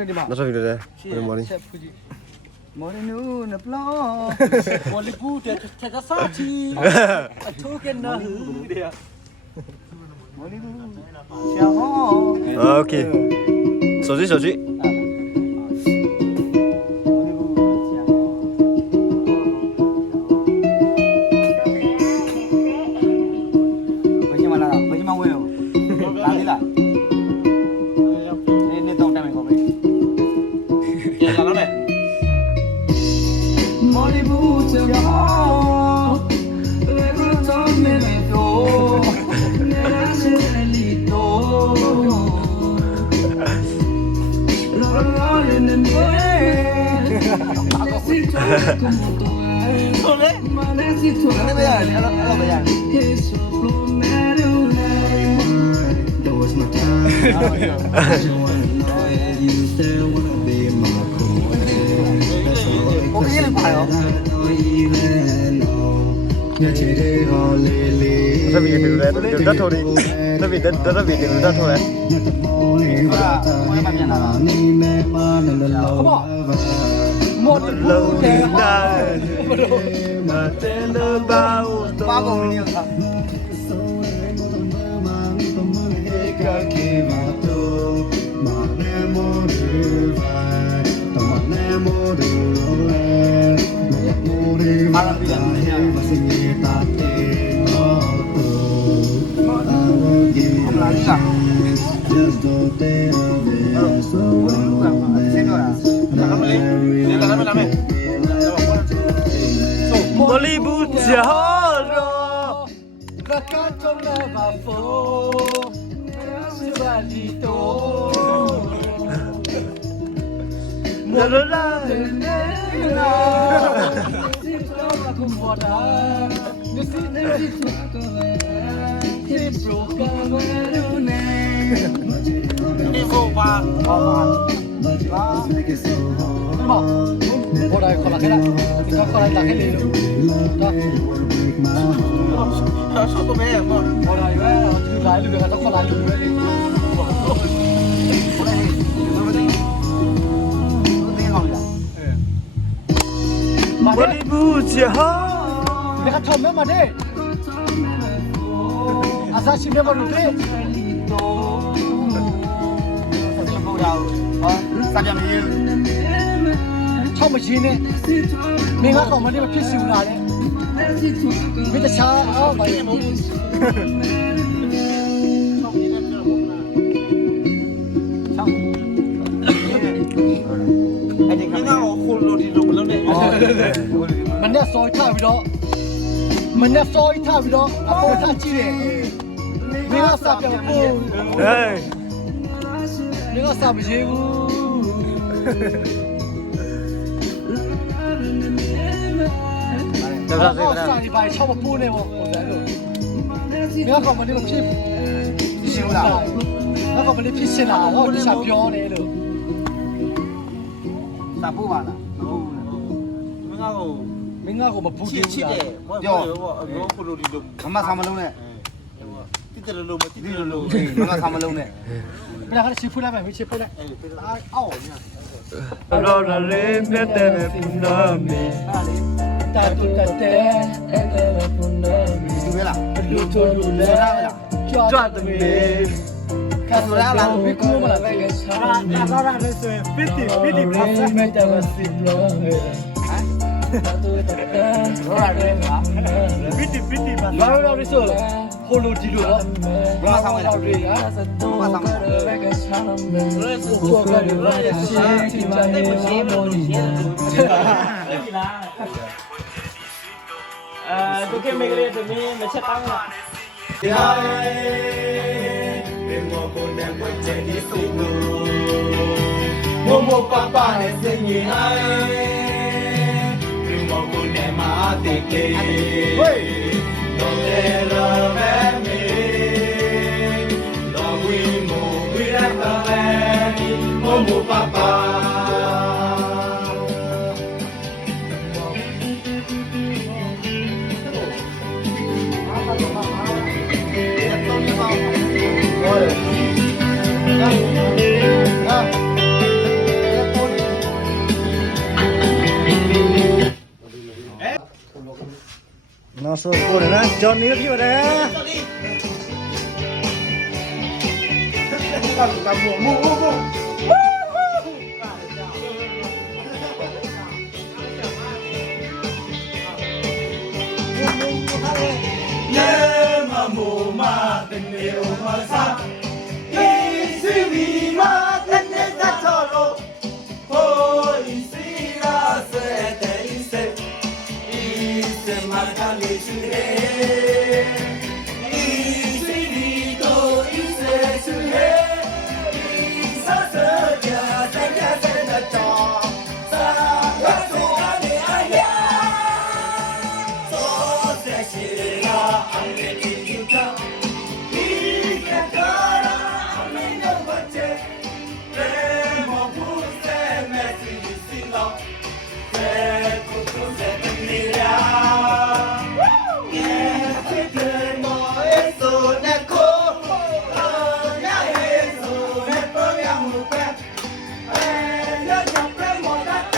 နောက်ထပ်ပြီးတယ်မော်နီ မော်နီနူနပလောဘောလီကူတဲ့ချက်စားချီအထိုးကနာတဲ့မော်နီနူချာဟော โอเค手机ဆိုလေမနေ့စီဆိုလည်းမရတယ်အဲ့လိုမရတယ်โอเคเลยပါရောနောက်ထပ်ပြီးတယ်ဓာတ်ထိုးတယ်ဓာတ်ပြီးတယ်ဓာတ်ပြီးတယ်ဓာတ်ထိုးတယ်မော်တလုံးတဲ့ဟာမတဲလဘာပါကုန်နေရတာမာလာပြန်နေမစင်ရတာတဲ့အမလာကြဘောလီဘူးဂျာရောကကတုံးလာပါဖို့စပါလီတိုမော်လာနေနာစီတော့လာကုမော်ဒါဒီစီနေစီစီပရိုကမရုနေဒီကိုပါပါဘော်ဒါခေါ်လာခဲ့လားဒီတော့ခေါ်လာခဲ့လေလို့တော့ဆော့တော့မဲဘော်ဒါရွယ်သူလာလူကတော့ခေါ်လာလူပဲလေဘောလီဘူးဂျာဒီကထုံးမတဲ့အစားရှိမြမလို့တဲ့ဘောရာဟာစာကြမရချောင်းမရင်းနဲ့မင်းကတော့မလေးမဖြစ်စီဘူးလားလေမင်းတခြားအော်ဘာလဲအဲ့ဒီကတော့ခိုးလို့ဒီလိုမလုပ်နဲ့မနဲ့စော်ထားပြီးတော့အပေါ်ထားကြည့်တယ်မင်းကစားပြောင်းပို့ဟေးမင်းကစားမရဘူးဒါဆိုရင် စားဒီပိုင်းချောက်ပို့နေပေါ့ဟုတ်တယ်လို့မင်းကမလေးမဖြစ်ရှိဘူးလားငါကမလေးဖြစ်စင်လာဟောဒီစားပြောတယ်လို့စားပို့ပါလားဟုတ်မင်းကမပူတယ်ချစ်တယ်ပြောရောခိုလိုဒီလိုမမဆာမလုံးနဲ့တိတယ်လို့မတိတယ်လို့မမဆာမလုံးနဲ့မင်းကလည်းချစ်ဖူးလိုက်မယ်မချစ်ဖူးလိုက်အော်ညာရောလာလေးမြတ်တဲ့ပူနာမီတာတူတတဲ့အဲ့တဲ့ပူနာမီဒီလားလူထိုလူလဲကြွတ်တယ်ကဆိုလာလာဘီကူမလာပဲကစားတာကားရလဲဆိုရင်50ပါစမဲ့တယ်စီလို့ဟဲ့ရောရတယ်ကွာ50ပါလာရောရဆိုဟိုလိုဒီလိုတော့ဘာသာဝင်လာတွေဟာဘာသာဝင်ဘက်ကချမ်းမယ်ရဲဆိုတော့ကလည်းရရှိချင်တယ်မရှင်းလို့ရှင်းလို့လားဒုက္ခမေကလေးတမင်းမချက်တောင်းလားဒီမောကိုနဲ့မချက်ဒီစိတ်ကိုမို့ပပနဲ့စိတ်ကြီးဟိုင်းဒီမောကိုနဲ့မတဲ့ကေဟေးတော့လေလောမဲမီတော့ဝီမိုဝီရပါမဲမို့ပပ နောက်ဆုံးကိုယ်နဲ့ဂျွန်နီဖြစ်တယ် 耶嘛木嘛，等你我嘛啥？一岁你嘛，等你在错路。哦，一岁啦，岁的一岁，一岁嘛看你是黑，一岁你都一岁是黑，一三十家三家三的找，三个做你哎呀，做这些啦，俺们的就讲，你看看啦，俺们的不接，这么不在没事情了，这不不在等你俩，也会跟我一走那口，呀一走那不要木板，哎呀要不然我的背。